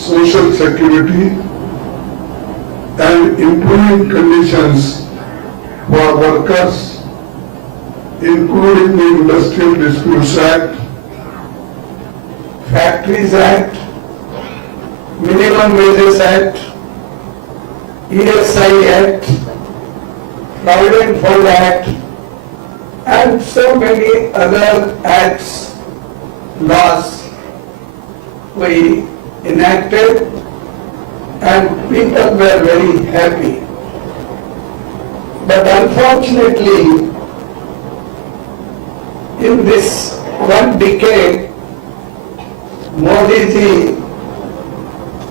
social security and improving conditions for workers, including the Industrial Disputes Act, Factories Act, Minimum Wages Act, ESI Act, Provident Fund Act, and so many other acts, laws we enacted, and people were very happy. But unfortunately, in this one decade, Modi ji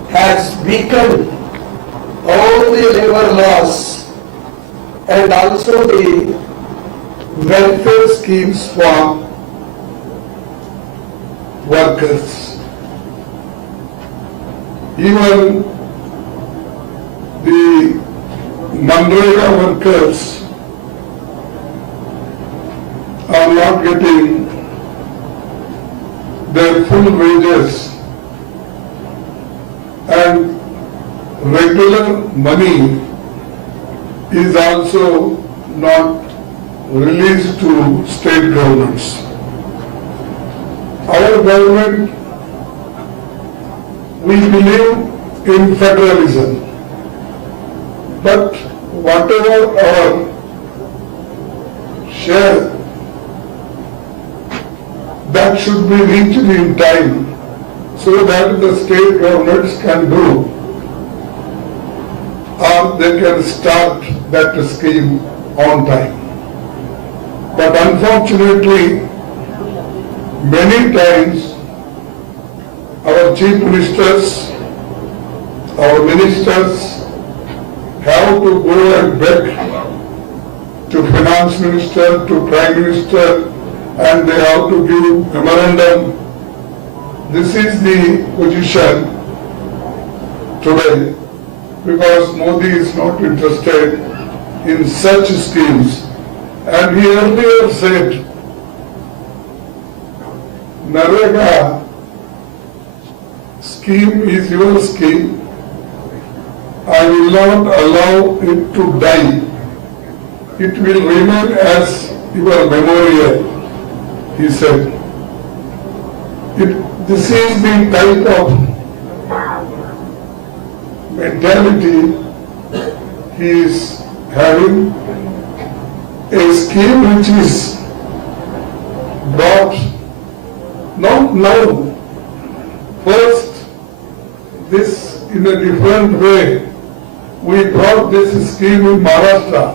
has weakened all the labor laws and also the welfare schemes for workers. Even the Manrega workers are not getting their full wages, and regular money is also not released to state governments. Our government, we believe in federalism, but whatever our share, that should be reached in time so that the state governments can do, or they can start that scheme on time. But unfortunately, many times our chief ministers, our ministers have to go and beg to finance minister, to prime minister, and they have to give memorandum. This is the position today, because Modi is not interested in such schemes. And he earlier said, Narega scheme is your scheme. I will not allow it to die. It will remain as your memorial, he said. This is the type of mentality he is having. A scheme which is brought not now. First, this in a different way. We brought this scheme in Maharashtra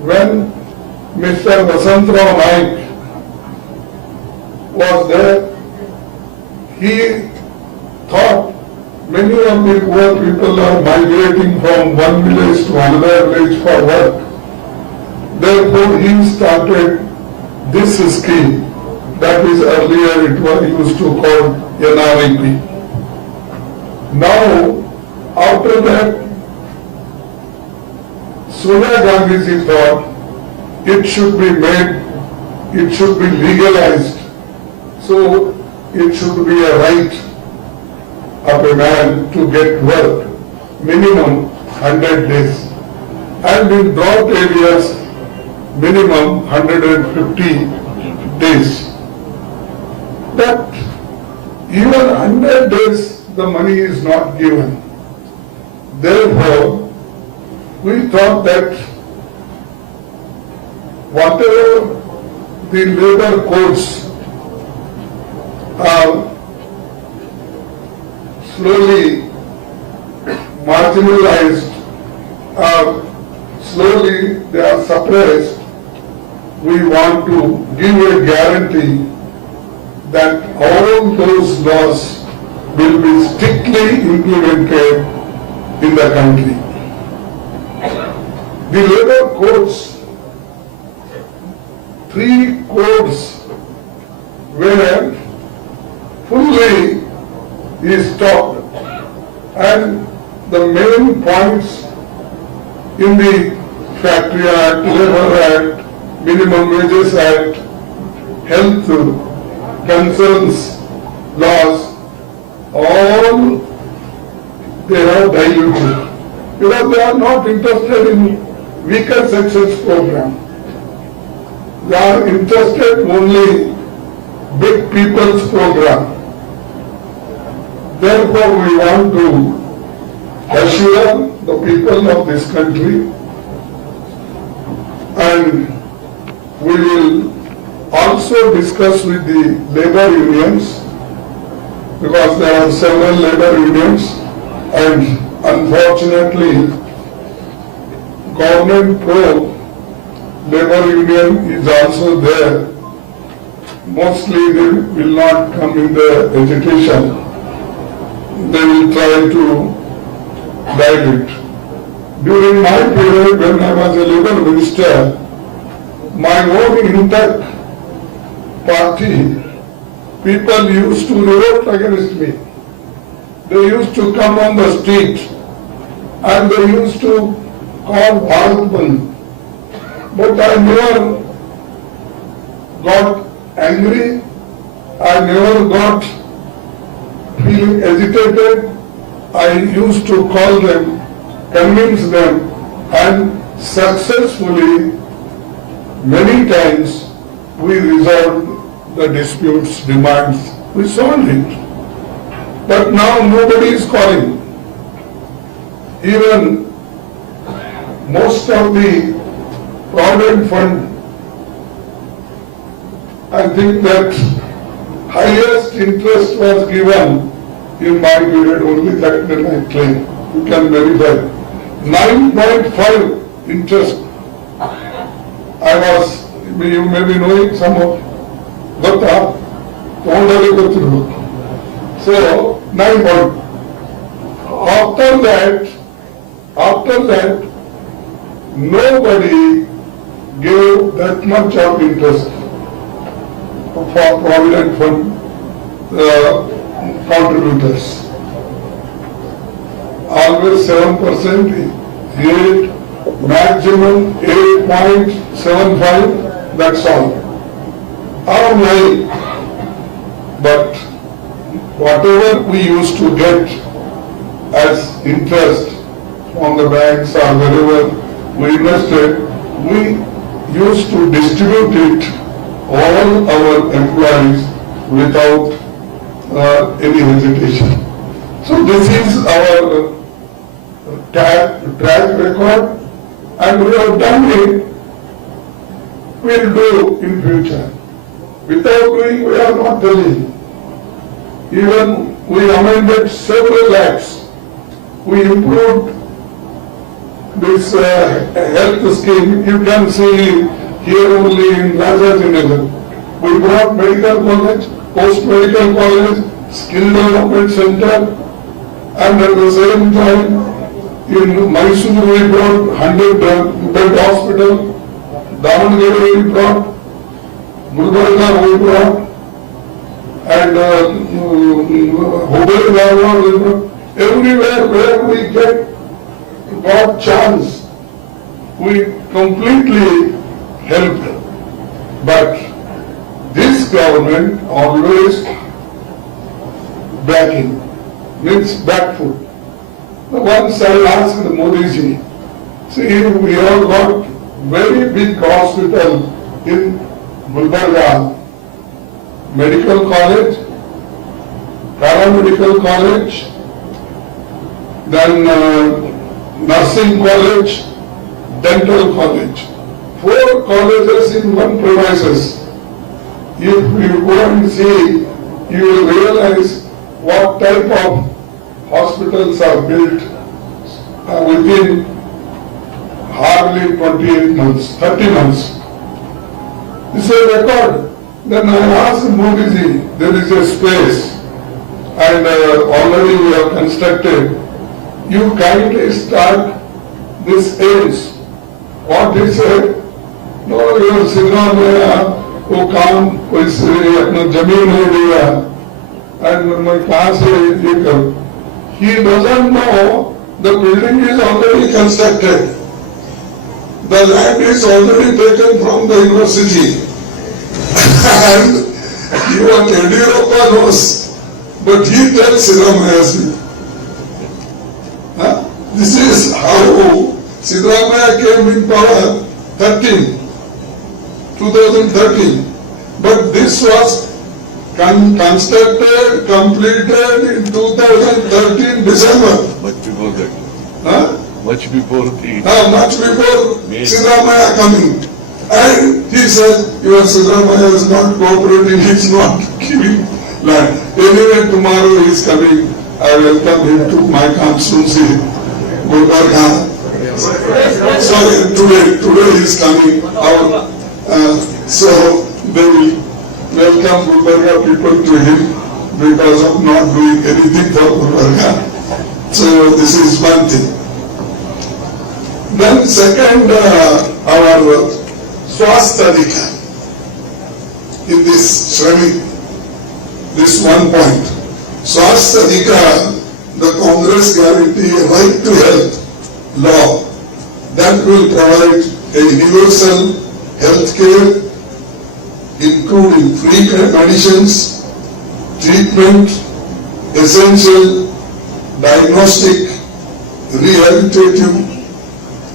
when Mr. Vasantrao Naik was there. He thought many of the poor people are migrating from one village to another village for work. Therefore, he started this scheme that is earlier it was used to call NRIP. Now, after that, Sonia Gandhi ji thought it should be made, it should be legalized. So, it should be a right of a man to get work, minimum 100 days. And in drought areas, minimum 150 days. But even 100 days, the money is not given. Therefore, we thought that whatever the labor codes are slowly marginalized, or slowly they are suppressed, we want to give a guarantee that all those laws will be strictly implemented in the country. The labor codes, 3 codes were fully stopped, and the main points in the Factory Act, Labour Act, Minimum Wages Act, Health Concerns laws, all they have diluted. Because they are not interested in weaker sections program. They are interested only big people's program. Therefore, we want to assure the people of this country, and we will also discuss with the labor unions, because there are several labor unions, and unfortunately government pro labor union is also there. Mostly they will not come in the agitation. They will try to dilute. During my period when I was a labor minister, my own intact party, people used to revolt against me. They used to come on the street and they used to call Bharat Bandh. But I never got angry, I never got feeling agitated. I used to call them, convince them, and successfully many times we resolved the disputes, demands, we solved it. But now nobody is calling. Even most of the Provident Fund, I think that highest interest was given in my period, only that when I claim. You can verify. 9.5 interest. I was, you may be knowing some of, but so 9. After that, nobody gave that much of interest for Provident Fund contributors. Always 7%, 8, maximum 8.75, that's all. Or 9. But whatever we used to get as interest from the banks or wherever we invested, we used to distribute it all our employees without any hesitation. So this is our track record, and we have done it, we'll do in future. Without doing, we are not telling. Even we amended several acts. We improved this health scheme. You can see here only in Rajajinagar. We brought medical college, post-medical college, skill development center, and at the same time in Mysore we brought 100-bed hospital, Davangere we brought, Gulbarga we brought, and Hubli we brought. Everywhere where we got chance, we completely helped. But this government always backing, means back foot. Once I asked Modi ji, see, we have got very big hospital in Gulbarga, medical college, paramedical college, then nursing college, dental college. 4 colleges in one premises. If you go and see, you will realize what type of hospitals are built within hardly 28 months, 30 months. This is a record. Then I asked Modi ji, there is a space and already we have constructed. You kindly start this aims. What he said, no, your Sidram वो काम कोई अपना जमीन नहीं दिया and मैं कहाँ से ये करूँ? He doesn't know the building is already constructed. The land is already taken from the university. And even Yediyurappa knows, but he tells Sidram as This is how Siddaramaiah came in power 2013. But this was constructed, completed in 2013 December. Much before that. Huh? Much before Much before Siddaramaiah coming. And he said, your Siddaramaiah is not cooperating, he is not giving land. Anyway, tomorrow he is coming. I welcome him to my constituency, Gulbarga. Sorry, today he is coming out. So they will welcome Gulbarga people to him because of not doing anything for Gulbarga. So this is one thing. Then second, our Swasthadika in this Shramik, this one point. Swasthadika, the Congress guarantee a right to health law that will provide a universal health care, including free medicines, treatment, essential diagnostic, rehabilitative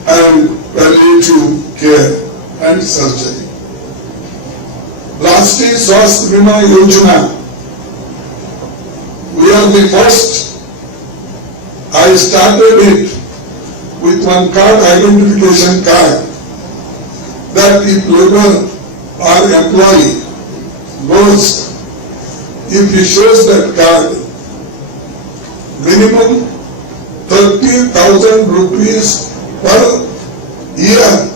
and palliative care and surgery. Lastly, Swasthya Bima Yojana. We are the first. I started it with one card, identification card, that if labor or employee goes, if he shows that card, minimum 30,000 rupees per year,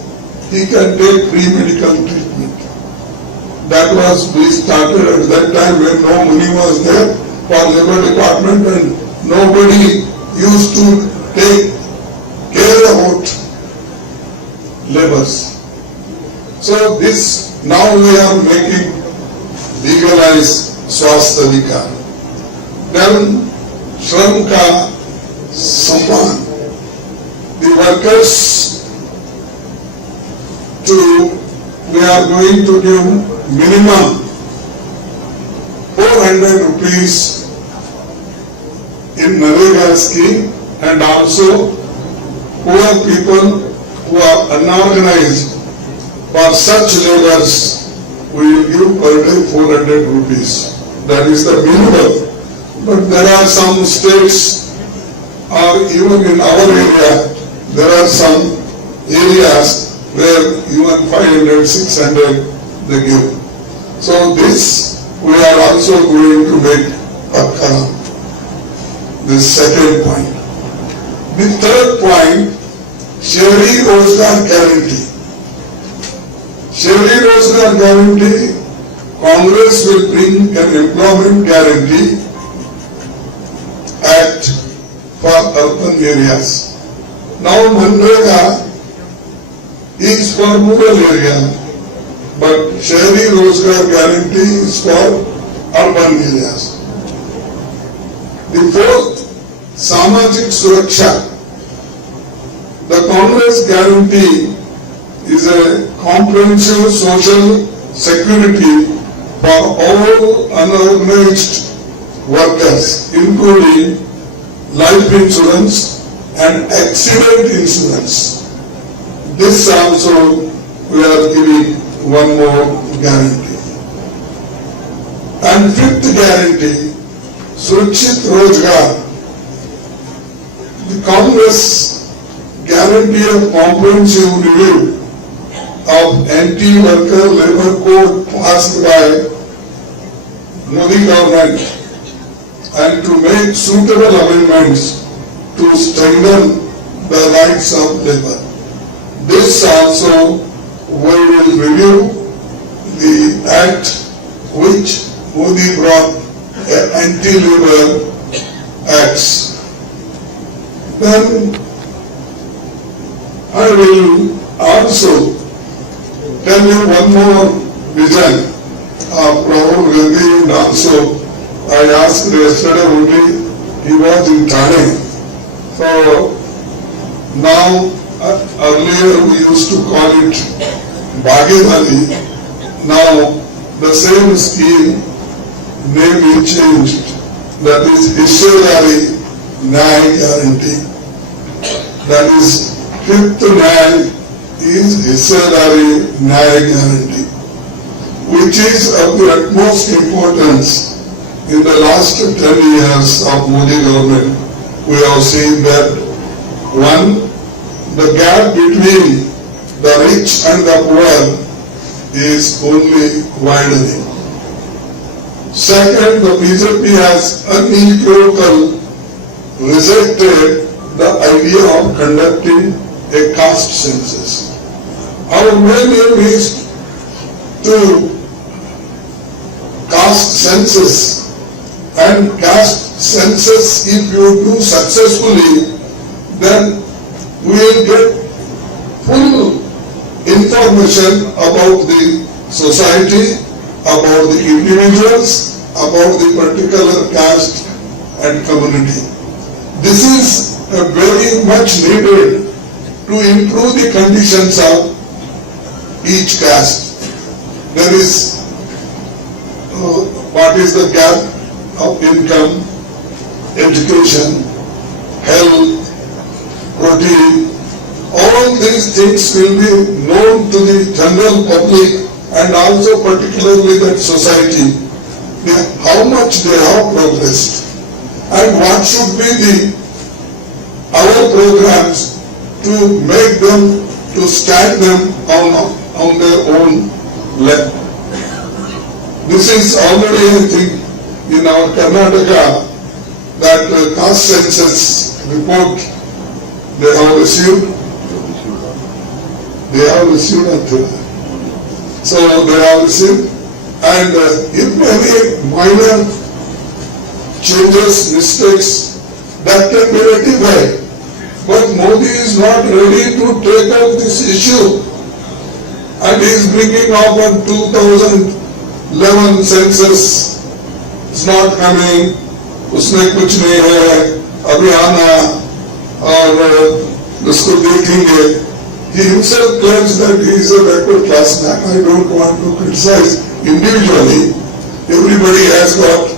he can take free medical treatment. That was, we started at that time when no money was there for labor department and nobody used to take care about laborers. So this, now we are making legalized Swasthadika. Then Shram Ka Samman. The workers we are going to give minimum 400 rupees in Narega scheme, and also poor people who are unorganized, for such laborers we will give per day 400 rupees. That is the minimum. But there are some states, or even in our area, there are some areas where even 500, 600 they give. So this we are also going to make pakka. The second point. The third point, Shahri Rozgar Guarantee. Shahri Rozgar Guarantee, Congress will bring an employment guarantee act for urban areas. Now Manrega is for rural area, but Shahri Rozgar Guarantee is for urban areas. The fourth, Samajik Suraksha. The Congress guarantee is a comprehensive social security for all unorganized workers, including life insurance and accident insurance. This also we are giving one more guarantee. And fifth guarantee, Surakshit Rozgar. The Congress guarantee of comprehensive review of anti-worker labor code passed by Modi government and to make suitable amendments to strengthen the rights of labor. This also we will review the act which Modi brought, anti-labor acts. Then I will also tell you one more vision of Rahul Gandhi, and also I asked yesterday only, he was in Thane. So now, earlier we used to call it Bhagidari. Now the same scheme name is changed, that is Hissehari Nyaya Guarantee. that is, fifth न्याय is हिस्सेदारी न्याय guarantee, which is of the utmost importance. In the last 10 years of Modi government, we have seen that one, the gap between the rich and the poor is only widening. Second, the BJP has unequivocal rejected the idea of conducting a caste census. Our main aim is to caste census, and caste census, if you do successfully, then we will get full information about the society, about the individuals, about the particular caste and community. This is very much needed to improve the conditions of each caste. There is what is the gap of income, education, health, protein. All these things will be known to the general public and also particularly that society, how much they have progressed and what should be our programs to make them, to stand them on their own leg. This is already, I think, in our Karnataka, that caste census report they have received. They have received until so they have received, and if any minor changes, mistakes, that can be rectified. But Modi is not ready to take up this issue, and he is bringing up a 2011 census. It's not coming. उसमें कुछ नहीं है. अभी आना और उसको देखेंगे. He himself claims that he is a backward class man. I don't want to criticize individually. Everybody has got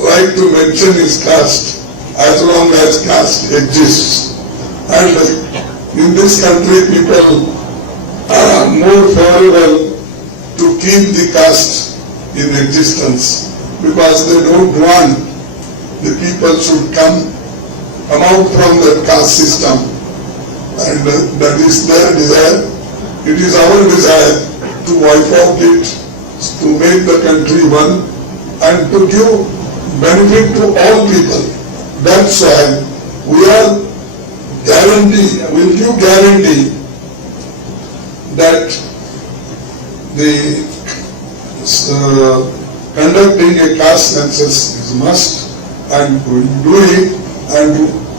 right to mention his caste as long as caste exists. And in this country, people are more favorable to keep the caste in existence because they don't want the people should come out from the caste system. And that is their desire. It is our desire to wipe out it, to make the country one, and to give benefit to all people. That's why we are will give guarantee that the conducting a caste census is must, and we will do it, and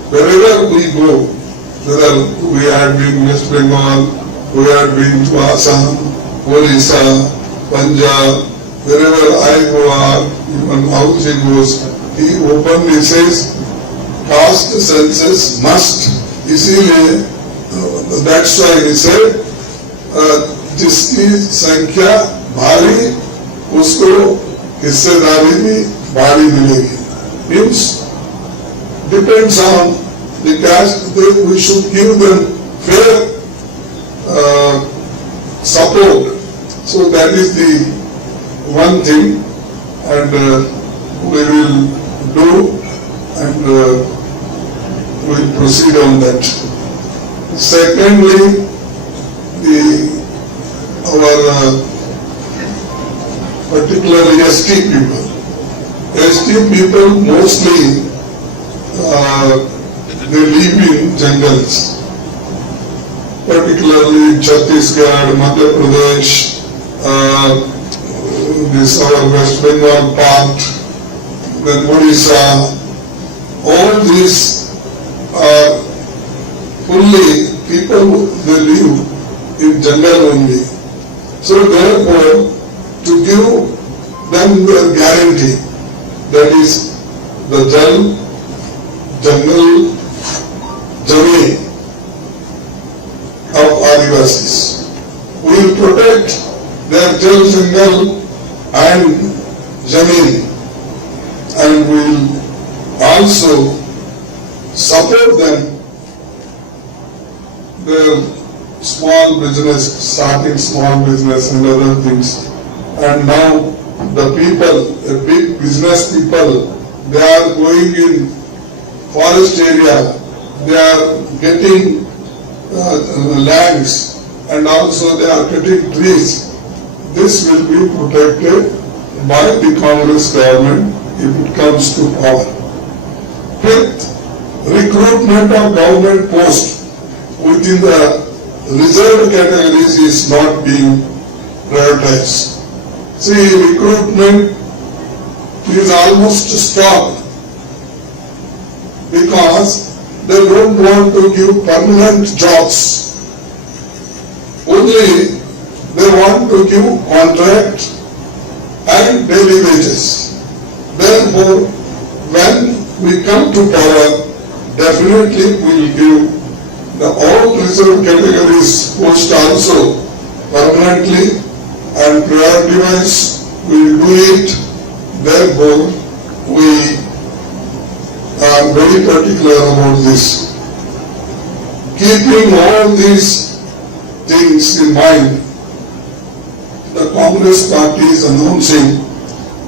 wherever we go, whether we had been West Bengal, we had been to Assam, Orissa, Punjab, wherever I go, even house he goes, he openly says, caste census must. इसीलिए that's why he said, जिसकी संख्या भारी उसको हिस्सेदारी भी भारी मिलेगी. Means depends on the caste, we should give them fair support. So that is the one thing, and we will do, and we will proceed on that. Secondly, our particularly ST people. ST people mostly they live in jungles, particularly Chhattisgarh, Madhya Pradesh, this our West Bengal part, then Odisha. All these are fully people, they live in jungle only. So therefore, to give them the guarantee, that is the jungle Jameen of Adivasis. We will protect their jungle and Jameen, and we will also support them their small business, starting small business and other things. And now the people, the big business people, they are going in forest area, they are getting lands, and also they are cutting trees. This will be protected by the Congress government if it comes to power. Fifth, recruitment of government posts within the reserved categories is not being prioritized. See, recruitment is almost stopped because they don't want to give permanent jobs. Only they want to give contract and daily wages. Therefore, when we come to power, definitely we will give the all reserved categories post also permanently, and priority wise we will do it. Therefore, we are very particular about this. Keeping all these things in mind, the Congress party is announcing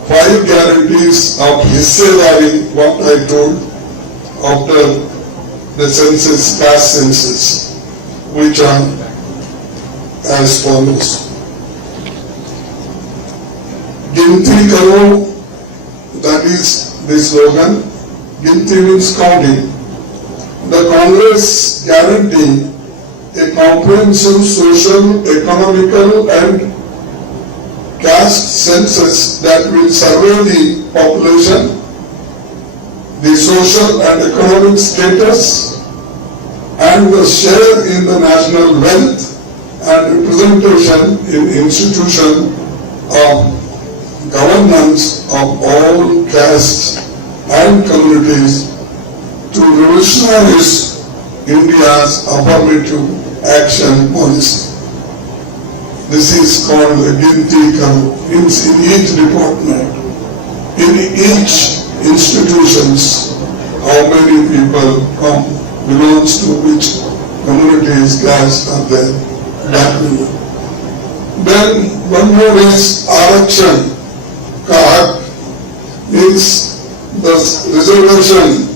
5 guarantees of Hissedari, what I told after the census, caste census, which are as follows. Ginti Karo, that is the slogan. Ginti means counting. The Congress guaranteeing a comprehensive social, economical and caste census that will survey the population, the social and economic status, and the share in the national wealth and representation in institution of governance of all castes and communities to revolutionize India's affirmative action policy. This is called the Ginti Karo. Means in each department, in each institutions, how many people come, belongs to which communities, caste are there, that will. Then one more is Arakshan Card, means the reservation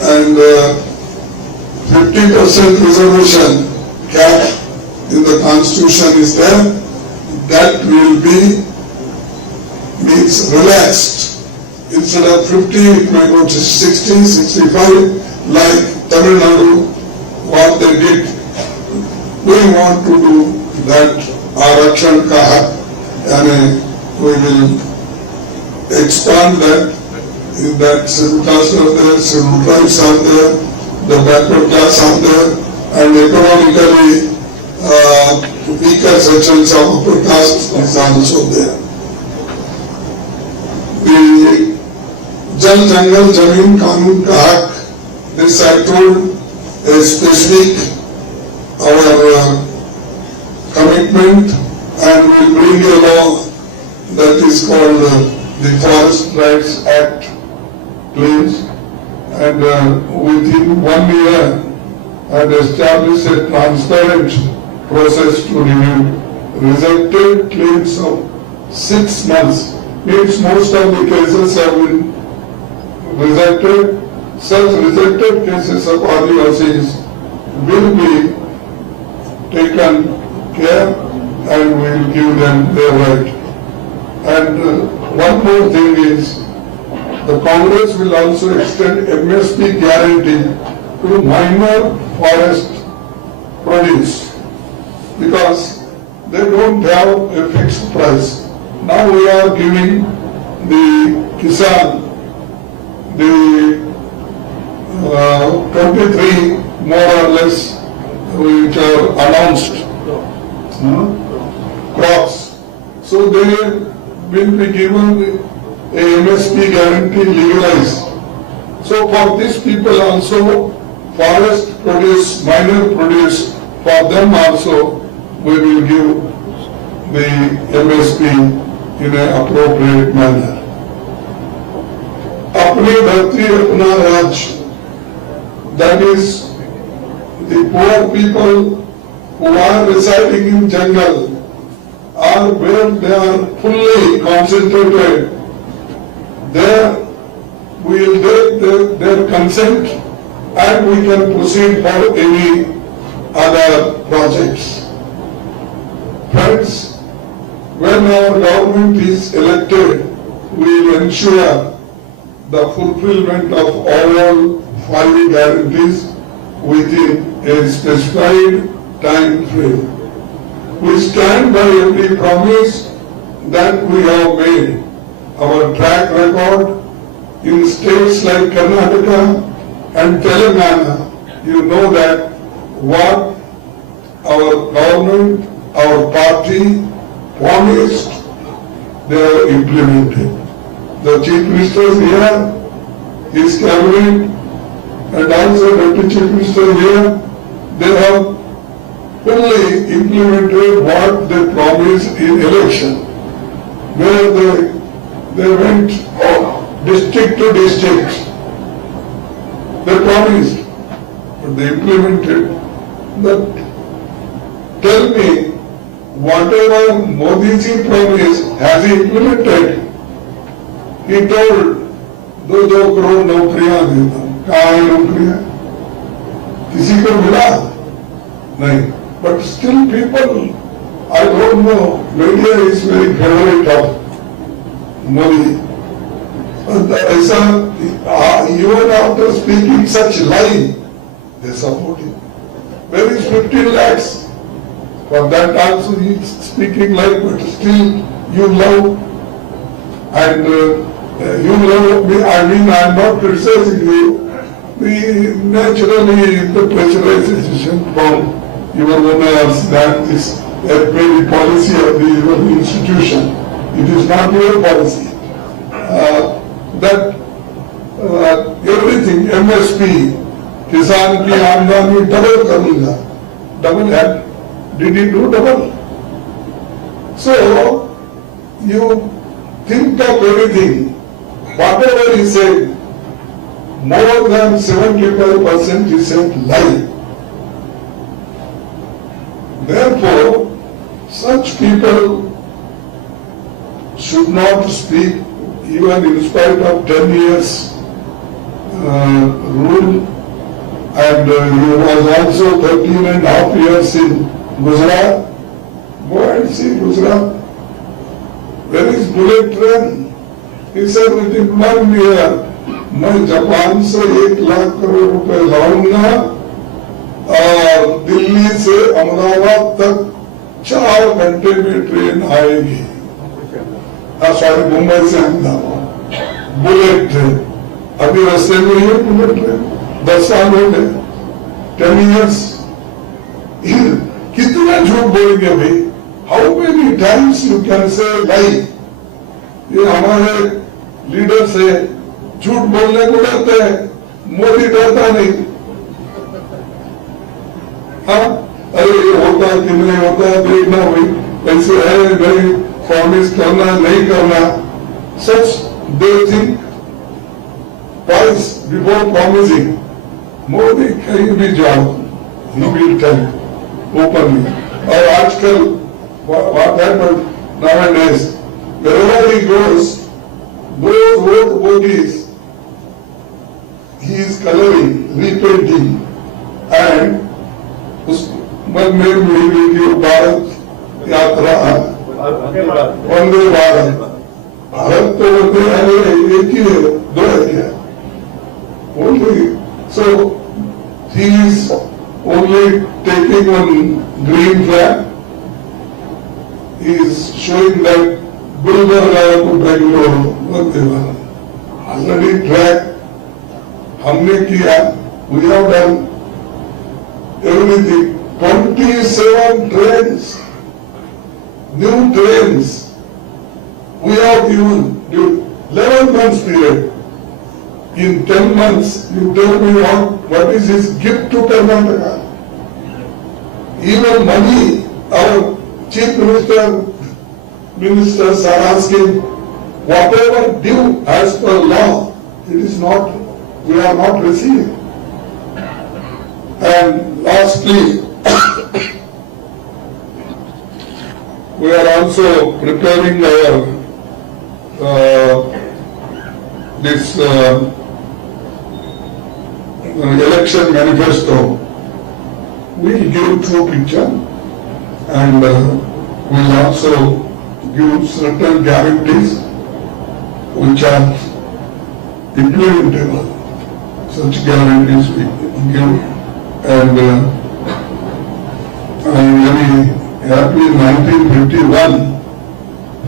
and 50% reservation cap in the constitution is there, that will be means relaxed. Instead of 50, it may go to 60, 65, like Tamil Nadu, what they did. We want to do that Arakshan Card, and we will expand that. In that scheduled caste are there, scheduled tribes are there, the backward class are there, and economically weaker sections of upper caste is also there. The Jal Jangal Jameen Kanun Ka Hak, this I told a specific our commitment, and will bring a law that is called the Forest Rights Act claims, and within 1 year and establish a transparent process to review rejected claims of 6 months. Means most of the cases have been rejected. Such rejected cases of Adivasis will be taken care and we will give them their right. And one more thing is, the Congress will also extend MSP guarantee to minor forest produce, because they don't have a fixed price. Now we are giving the Kisan the 23 more or less which are announced crops. So they will be given a MSP guarantee legalized. So for these people also, forest produce, minor produce, for them also we will give the MSP in an appropriate manner. Apni Dharti Apna Raj, that is the poor people who are residing in jungle or where they are fully concentrated, there we will take their consent and we can proceed for any other projects. Friends, when our government is elected, we will ensure the fulfillment of all 5 guarantees within a specified time frame. We stand by every promise that we have made. Our track record in states like Karnataka and Telangana, you know that what our government, our party promised, they are implemented. The Chief Minister here, his cabinet, and also Deputy Chief Minister here, they have fully implemented what they promised in election, where they went district to district. They promised, but they implemented. But tell me, whatever Modi ji promised, has he implemented? He told, 2 crore नौकरियां देता हूं, कहाँ है नौकरियां? किसी को मिला? नहीं. But still people, I don't know, media is very favorite of Modi. Even after speaking such lie, they support him. Where is 15 lakhs? For that also he is speaking like, but still you love. And you love me, I mean I am not criticizing you. Naturally the pressurization from your owners, that is a very policy of the institution. It is not your policy. That everything, MSP, Kisan ki आमदनी double करूँगा. Double had, did he do double? So, you think of everything, whatever he said, more than 75% he said lie. Therefore, such people should not speak even in spite of 10 years rule, and he was also 13.5 years in Gujarat. Go and see Gujarat. Where is bullet train? He said within 1 year, मैं Japan से 1 लाख करोड़ रुपए लाऊंगा और दिल्ली से अहमदाबाद तक 4 घंटे में train आएगी. सॉरी, मुंबई से अहमदाबाद बुलेट ट्रेन. अभी रास्ते में ही बुलेट ट्रेन. 10 साल हो गए, 10 years. कितना झूठ बोलेंगे भाई? How many times you can say lie? ये हमारे लीडर से झूठ बोलने को डरते हैं, मोदी डरता नहीं. हाँ, अरे ये होता कि नहीं होता देखना भाई, पैसे है नहीं, प्रॉमिस करना नहीं करना. Such they think twice before promising. Modi कहीं भी जाओ, ही विल टेल ओपनली. और आजकल what happened nowadays, wherever he goes, those road bogies he is coloring, repainting, and उस मन में वीडियो भारत यात्रा, वंदे भारत. भारत तो वंदे एक ही है, 2 है क्या? Only so he is only taking one green flag. He is showing that Gulbarga to Bengaluru, Vande Bharat. Already track हमने किया, we have done everything. 27 trains, new trains, we have given 11 months period. In 10 months, you tell me what is his gift to Karnataka? Even money, our chief ministers are asking, whatever due as per law, it is not, we are not receiving. And lastly, we are also preparing our election manifesto. We'll give true picture and we'll also give certain guarantees which are implementable. Such guarantees we give, and I'm very happy in 1951,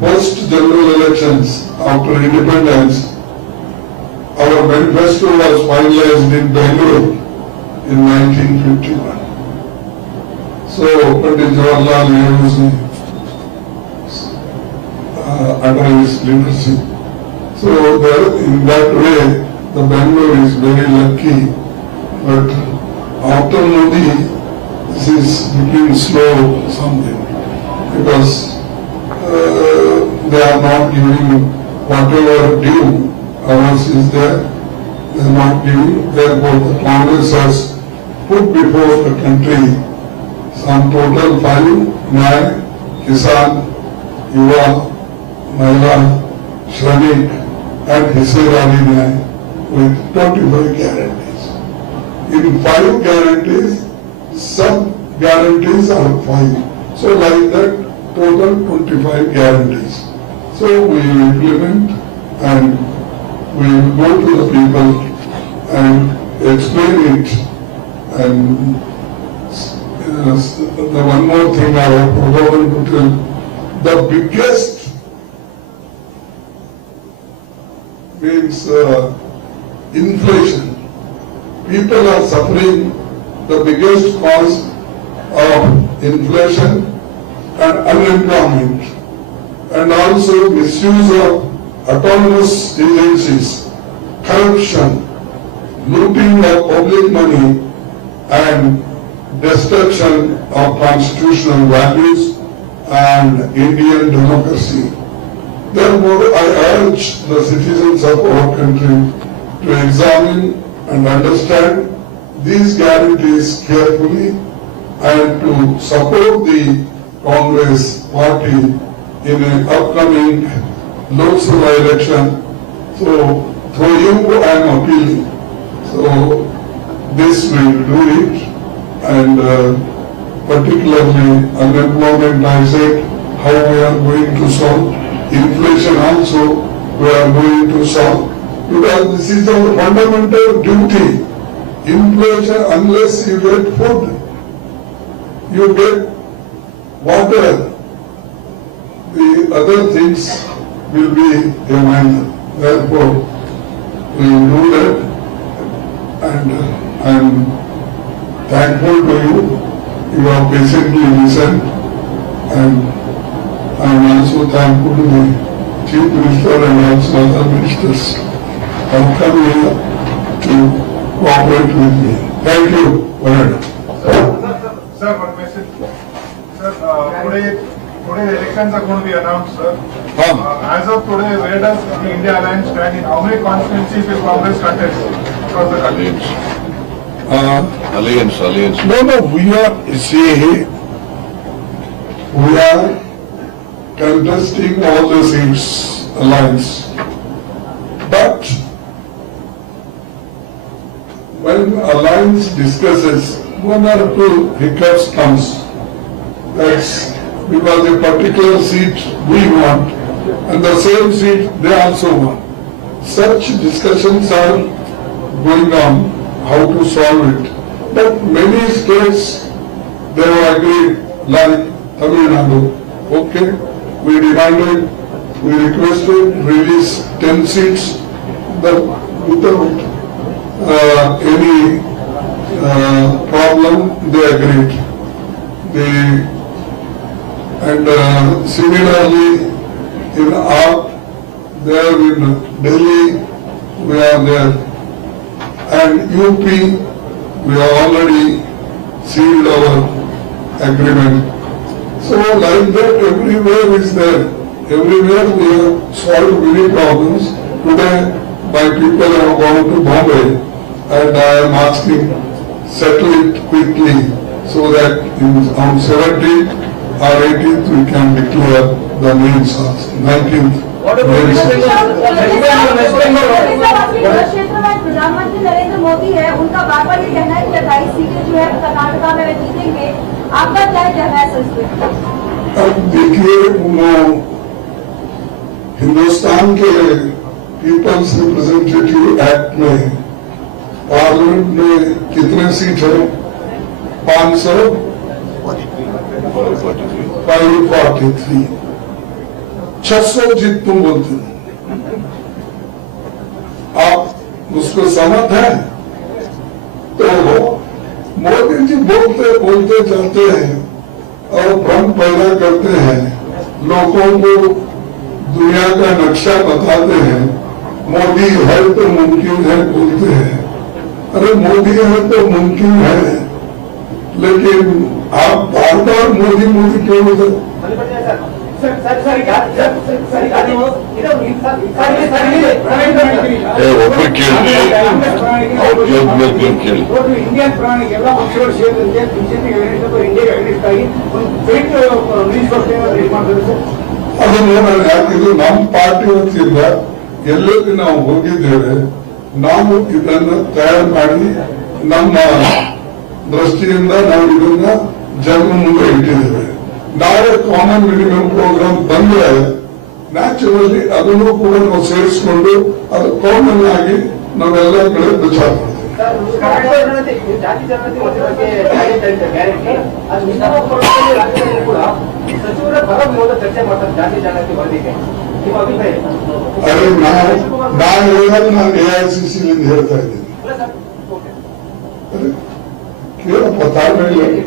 first general elections after independence, our manifesto was finalized in Bengaluru in 1951. So, Pandit Jawaharlal Nehru's under his leadership. So, there, in that way, the Bengaluru is very lucky. But after Modi, this is becoming slow something because they are not giving whatever due. Ours is there, they are not giving. Therefore, the Congress has put before the country some total 5 Nyay, Kisan, Yuva, Mahila, Shramik and Hissarari Nyay with 25 guarantees. In 5 guarantees, some guarantees are 5. So like that, total 25 guarantees. So we will implement and we will go to the people and explain it. And the one more thing I have forgotten to tell, the biggest means inflation. People are suffering the biggest cause of inflation and unemployment, and also misuse of autonomous agencies, corruption, looting of public money, and destruction of constitutional values and Indian democracy. Therefore, I urge the citizens of our country to examine and understand these guarantees carefully and to support the Congress party in an upcoming Lok Sabha election. So, through you I am appealing. So, this will do it, and particularly unemployment, I said, how we are going to solve. Inflation also we are going to solve. Because this is our fundamental duty. Inflation, unless you get food, you get water, the other things will be a minor. Therefore, we will do that, and I am thankful to you. You have patiently listened, and I am also thankful to the Chief Minister and also other ministers who have come here to cooperate with me. Thank you. Sir, one message. Sir, today the elections are going to be announced, sir. As of today, where does the India Alliance stand? In how many constituencies will Congress contest across the country? Alliance. No, we are, you see, we are contesting all the seats, alliance. But when alliance discusses, one or two hiccups comes. That's because a particular seat we want and the same seat they also want. Such discussions are going on, how to solve it. But many states, they have agreed, like Tamil Nadu. Okay, we demanded, we requested release 10 seats without any problem, they agreed. And similarly, in AAP, there in Delhi, we are there. And UP, we have already sealed our agreement. So like that, everywhere is there. Everywhere we have solved many problems. Today, my people have gone to Bombay, and I am asking settle it quickly so that on 17th or 18th we can declare the names also. 19th. names also. क्षेत्र में प्रधानमंत्री नरेंद्र मोदी है, उनका बार बार ये कहना है कि 28 सीटें जो है कर्नाटका में जीतेंगे, आपका क्या कहना है सर? अब देखिए, हिंदुस्तान के पीपल्स रिप्रेजेंटेटिव एक्ट में पार्लियामेंट में कितने सीट है? 543। 600 जीत तुम बोलते हो, आप उसको सहमत है? तो मोदी जी बोलते बोलते जाते हैं और भ्रम पैदा करते हैं, लोगों को दुनिया का नक्शा बताते हैं। मोदी है तो मुमकिन है बोलते हैं। अरे मोदी है तो मुमकिन है, लेकिन आप बार बार मोदी मोदी क्यों बोलते? ಒಬ್ಬರು ಕೇಳಿ ಅವ್ರ ಕೇಳಿ ಇಂಡಿಯನ್ ಪ್ರಾಣಿಗೆ ಎಲ್ಲ ಪಕ್ಷಗಳು ಸೇರಿದಂತೆ ಬಿಜೆಪಿ ಇಂಡಿಯಾಗೆ ಅಗೇನ್ಸ್ಟ್ ಆಗಿ ಒಂದು ಫೇಕ್ ನ್ಯೂಸ್ ರಿಲೀಸ್ ಮಾಡ್ತಾರೆ ಸರ್. ಅದು ನೋಡೋಣ, ಇದು ನಮ್ಮ ಪಾರ್ಟಿ ವತಿಯಿಂದ ಎಲ್ಲರಿಗೂ ನಾವು ಹೋಗಿದ್ದೇವೆ. ನಾವು ಇದನ್ನು ತಯಾರು ಮಾಡಿ ನಮ್ಮ ದೃಷ್ಟಿಯಿಂದ ನಾವು ಇದನ್ನ ಜನರ ಮುಂದೆ ಇಟ್ಟಿದ್ದೇವೆ. ನಾಳೆ ಕಾಮನ್ ಮಿನಿಮಮ್ ಪ್ರೋಗ್ರಾಮ್ ಬಂದ್ರೆ ನ್ಯಾಚುರಲಿ ಅದನ್ನು ಕೂಡ ನಾವು ಸೇರಿಸಿಕೊಂಡು ಅದು ಕಾಮನ್ ಆಗಿ ನಾವೆಲ್ಲ ಕಡೆ ಪ್ರಚಾರ ಮಾಡ್ತೇವೆ. ಜಾತಿ ಜನತೆ ಬಗ್ಗೆ ಗ್ಯಾರಂಟಿ ಅದು ರಾಜ್ಯದಲ್ಲಿ ಕೂಡ ಸಚಿವರ ಬರ ವಿರೋಧ ಚರ್ಚೆ ಮಾಡ್ತಾರೆ. ಜಾತಿ ಜನತೆ ವರದಿಗೆ ನಿಮ್ಮ ಅಭಿಪ್ರಾಯ? ಅದೇ ನಾನು ಹೇಳೋದು ನಾನು AICCಲಿಂದ ಹೇಳ್ತಾ ಇದ್ದೀನಿ. ಕೇಳಪ್ಪ, ತಾಳ್ಮೆಯಲ್ಲಿ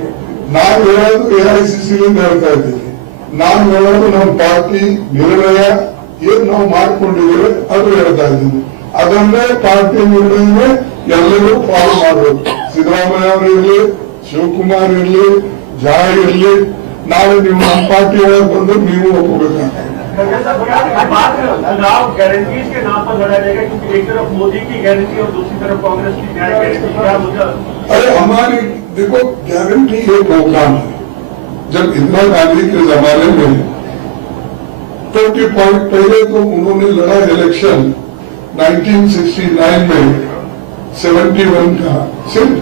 ನಾನು ಹೇಳೋದು AICCಲಿಂದ ಹೇಳ್ತಾ ಇದ್ದೀನಿ. ನಾನು ಹೇಳೋದು ನಮ್ಮ ಪಾರ್ಟಿ ನಿರ್ಣಯ ಏನ್ ನಾವು ಮಾಡ್ಕೊಂಡಿದ್ದೇವೆ ಅದು ಹೇಳ್ತಾ ಇದ್ದೀನಿ. ಅದನ್ನೇ ಪಾರ್ಟಿ ನಿರ್ಣಯವೇ ಎಲ್ಲರೂ ಫಾಲೋ ಮಾಡಬೇಕು. ಸಿದ್ದರಾಮಯ್ಯ ಅವರು ಇರಲಿ, ಶಿವಕುಮಾರ್ ಇರಲಿ, ಜಾಯ್ ಇರಲಿ, ನಾಳೆ ನೀವು ನಮ್ಮ ಪಾರ್ಟಿ ಒಳಗೆ ಬಂದು ನೀವು ಒಪ್ಪಬೇಕಾಗ್ತದೆ. चुनाव गारंटीज के नाम पर लड़ा जाएगा, क्योंकि एक तरफ मोदी की गारंटी और दूसरी तरफ कांग्रेस की गारंटी। क्या मुझे अरे हमारी देखो, गारंटी ये प्रोग्राम है। जब इंदिरा गांधी के जमाने में 20 पॉइंट पहले तो उन्होंने लड़ा इलेक्शन 1969 में 71 का सिर्फ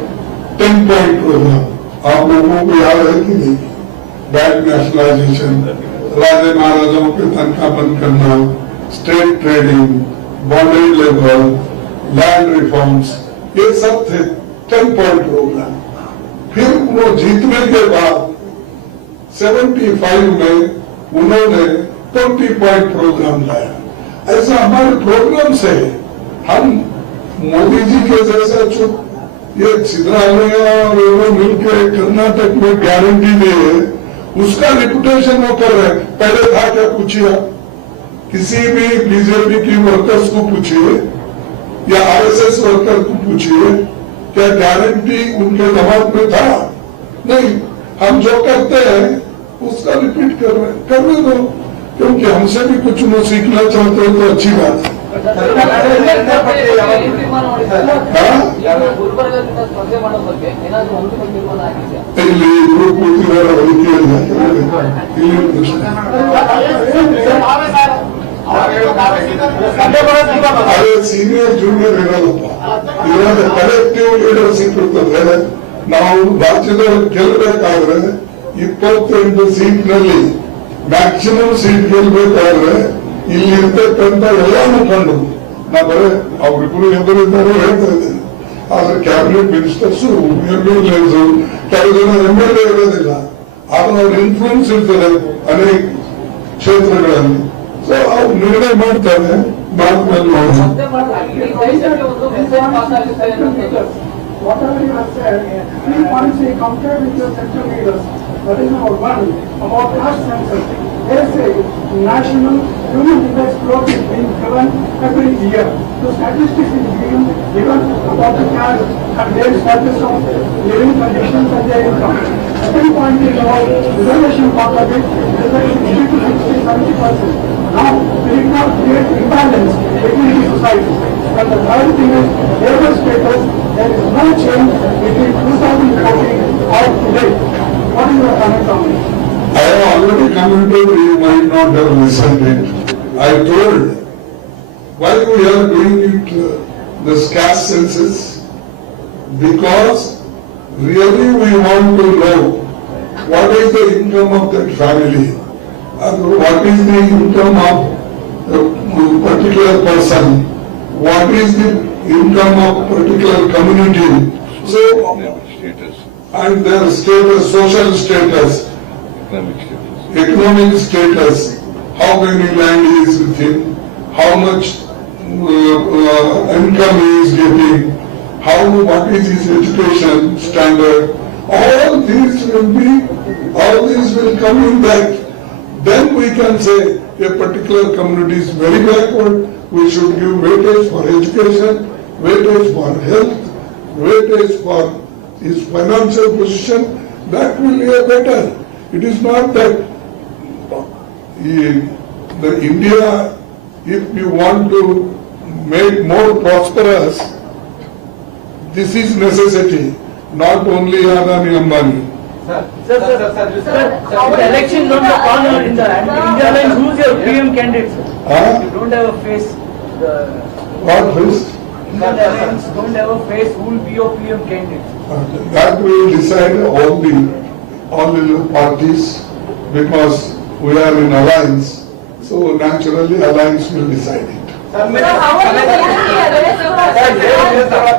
10 पॉइंट प्रोग्राम। आप लोगों को याद है कि नहीं? बैंक नेशनलाइजेशन, राजे महाराजाओं के तनख्वाह बंद करना, state trading, bondage level, land reforms, ये सब थे 10 पॉइंट प्रोग्राम। फिर वो जीतने के बाद 75 में उन्होंने 20 पॉइंट प्रोग्राम लाया। ऐसा हमारे प्रोग्राम से हम मोदी जी के जैसा चुप ये सिद्धरामैया और वो मिलकर कर्नाटक में गारंटी दे, उसका रिपुटेशन वो कर रहे हैं। पहले था क्या पूछिए, किसी भी बीजेपी की वर्कर्स को पूछिए या RSS वर्कर को पूछिए, क्या गारंटी उनके जमात में था? नहीं। हम जो करते हैं उसका रिपीट कर रहे हैं, करने दो, क्योंकि हमसे भी कुछ उन्हें सीखना चाहते हो तो अच्छी बात है। ಇಲ್ಲಿ ಇವರು ಕೂತಿದ್ದಾರೆ, ಅದೇ ಸೀನಿಯರ್ ಜೂನಿಯರ್ ಇರಲ್ಲಪ್ಪ, ಇವಾಗ ಕಲೆಕ್ಟಿವ್ ಲೀಡರ್ಶಿಪ್ ಇರ್ತದೆ. ನಾವು ರಾಜ್ಯದವರು ಗೆಲ್ಲಬೇಕಾದ್ರೆ 28 ಸೀಟ್ನಲ್ಲಿ ಮ್ಯಾಕ್ಸಿಮಮ್ ಸೀಟ್ ಗೆಲ್ಲಬೇಕಾದ್ರೆ ಇಲ್ಲಿ ಇರ್ತಕ್ಕಂಥ ಎಲ್ಲ ಮುಖಂಡರು, ನಾ ಬರೇ ಅವರಿಬ್ಬರು ಎದುರಿದ್ದಾರೆ ಹೇಳ್ತಾ ಇದ್ದೇನೆ. ಆದ್ರೆ ಕ್ಯಾಬಿನೆಟ್ ಮಿನಿಸ್ಟರ್ಸ್, MLAs, ಕೆಲವು ಜನ MLA ಇರೋದಿಲ್ಲ, ಆದ್ರೆ ಅವ್ರ ಇನ್ಫ್ಲೂಯೆನ್ಸ್ ಇರ್ತದೆ ಅನೇಕ ಕ್ಷೇತ್ರಗಳಲ್ಲಿ. ಸೊ ಅವ್ರು ನಿರ್ಣಯ ಮಾಡ್ತಾರೆ, ಮಾಡಿದ್ಮೇಲೆ ನೋಡೋಣ. Whatever you have said, three points you compared with your central leaders. That is number one, about caste census. They say national human index growth is being given every year. So statistics is being given about the caste and their status of living conditions and their income. Second point is about reservation part of it, reservation 50 to 60, 70%. Now, we did not create imbalance between the society. And the third thing is labor status. There is no change between 2014 or today. What is your comment on it? I have already commented, you might not have listened it. I told why we are doing it, this caste census, because really we want to know what is the income of that family, and what is the income of a particular person, what is the income of particular community. So, Status, and their status, social status, economic status, how many land he is with him, how much income he is getting, what is his education standard, all these will come in that. Then we can say a particular community is very backward, we should give weightage for education, weightage for health, weightage for his financial position, that will be better. It is not that the India, if you want to make more prosperous, this is necessity, not only Adani Ambani. Sir, the election don't go on in the India Alliance. Who's your PM candidate, sir? You don't have a face. What first? India Alliance don't have a face. Who will be your PM candidate? That will decide all the parties, because we are in alliance, so naturally alliance will decide it. How are you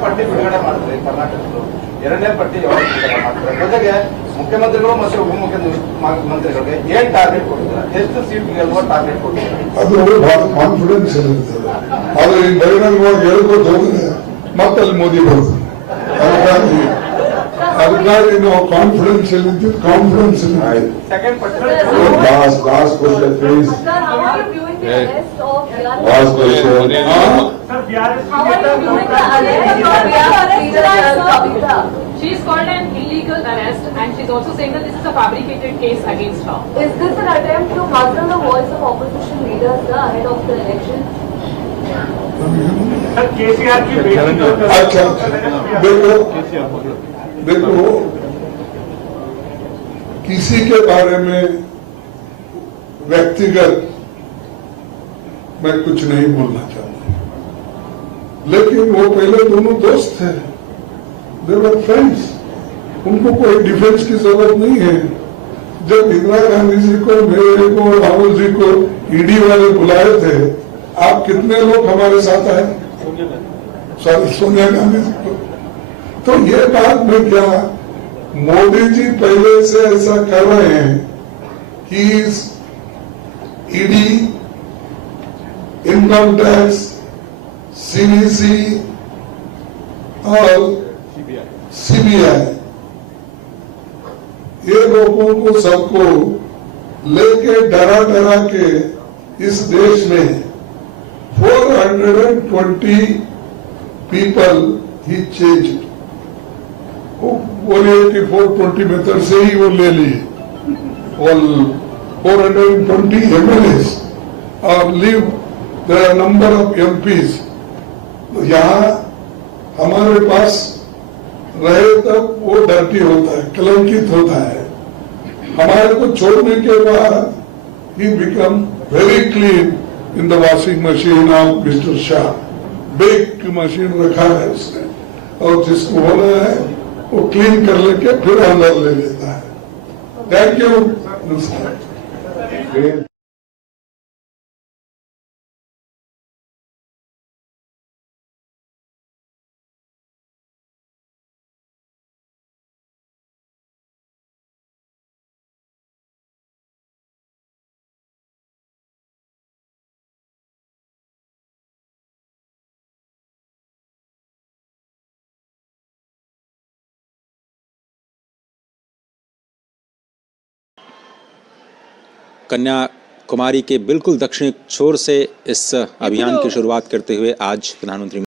ಪಟ್ಟಿ ಬಿಡುಗಡೆ ಮಾಡಿದ್ರಿ ಕರ್ನಾಟಕದ್ದು ಎರಡನೇ ಪಟ್ಟಿ ಯಾವಾಗ ಬಿಡುಗಡೆ ಮಾಡ್ತಾರೆ ಜೊತೆಗೆ ಮುಖ್ಯಮಂತ್ರಿಗಳು ಮತ್ತು ಉಪಮುಖ್ಯಮಂತ್ರಿಗಳಿಗೆ ಏನ್ ಟಾರ್ಗೆಟ್ ಕೊಡ್ತಾರೆ, ಎಷ್ಟು ಸೀಟ್ ಗೆಲ್ಲುವ ಟಾರ್ಗೆಟ್ ಕೊಡ್ತಾರೆ? ಅದು ಬಹಳ ಕಾನ್ಫಿಡೆನ್ಸ್ ಇರುತ್ತದೆ. ಆದ್ರೆ ಈ ಬಹಿರಂಗವಾಗಿ ಹೇಳ್ಕೊತ ಹೋದ್ರೆ ಮತ್ತಲ್ಲಿ ಮೋದಿ ಬರ್ತಾರೆ. ಅದಕ್ಕಾಗಿ ನಾವು ಕಾನ್ಫಿಡೆನ್ಸ್ ಇಲ್ಲಿದ್ದೀವಿ, ಕಾನ್ಫಿಡೆನ್ಸ್ ಇಲ್ಲ. ಸೆಕೆಂಡ್ ಪಟ್ಟಿ Last question please. Sir, how are you viewing the arrest of Last question. How are you viewing the arrest of Kavita? She is called an illegal arrest and she is also saying that this is a fabricated case against her. Is this an attempt to muzzle the voice of opposition leaders ahead of the election? KCR की अच्छा, देखो किसी के बारे में व्यक्तिगत मैं कुछ नहीं बोलना चाहता, लेकिन वो पहले दोनों दोस्त थे, दे वर फ्रेंड्स, उनको कोई डिफेंस की जरूरत नहीं है। जब इंदिरा गांधी जी को, मेरे को, राहुल जी को ईडी वाले बुलाए थे, आप कितने लोग हमारे साथ आए? सोनिया गांधी जी को। तो ये बात में क्या, मोदी जी पहले से ऐसा कर रहे हैं कि ईडी, इनकम टैक्स, सीबीसी और सीबीआई, ये लोगों को सबको लेके डरा डरा के इस देश में 420 people he changed. बोलिए कि 420 मेथड से ही वो ले लिए, और 420 MLAs और leave the number of MPs। तो यहाँ हमारे पास रहे तब वो डर्टी होता है, कलंकित होता है। हमारे को छोड़ने के बाद he become very clean in the washing machine of Mr. Shah। बेक मशीन रखा है उसने, और जिसको होना है वो क्लीन कर लेके फिर अंदर ले लेता है। Thank you. कन्याकुमारी के बिल्कुल दक्षिणी छोर से इस अभियान की शुरुआत करते हुए आज प्रधानमंत्री